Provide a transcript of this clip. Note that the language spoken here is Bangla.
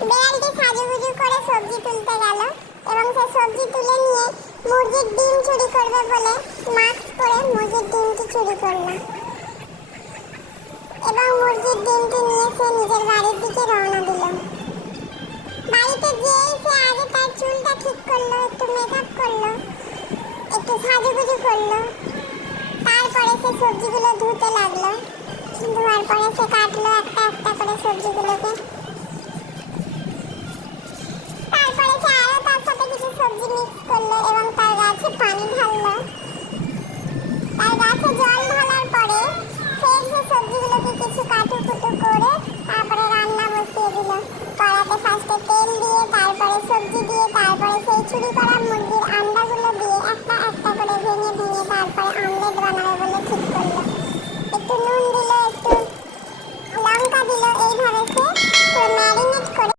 বিড়ালটি সাজুগুজু করে সবজি তুলতে গেল এবং সে সবজি তুলে নিয়ে মুরগির ডিম চুরি করবে বলে মাস্ক পরে মুরগির ডিমটি চুরি করলো এবং মুরগির ডিমটি নিয়ে সে নিজের বাড়ির দিকে রওনা দিল। বাড়িতে যেই সে আগে তার চুলটা ঠিক করলো, একটু মেকআপ করলো, একটু সাজুগুজু করলো, তারপরে সে সবজিগুলো ধুতে লাগলো। ধোয়ার পরে সে কাটলো একটা একটা করে সবজিগুলোকে। তারপরে সে আরো তার সাথে কিছু সবজি মিক্স করলো এবং তার গাছে পানি ঢাললো। তার গাছে জল ঢালার পরে ফের সে সবজিগুলোকে কিছু কাটুকুটু করে তারপরে রান্না বসিয়ে দিল। কড়াতে ফার্স্টে তেল দিয়ে, তারপরে সবজি দিয়ে, তারপরে সেই চুরি করা মুরগির আন্ডাগুলো দিয়ে একটা একটা করে ভেঙে ভেঙে তারপরে আমলেট বানাবে বলে ঠিক করলো। একটু নুন দিল, একটু লঙ্কা দিল, এইভাবে সে ম্যারিনেট করে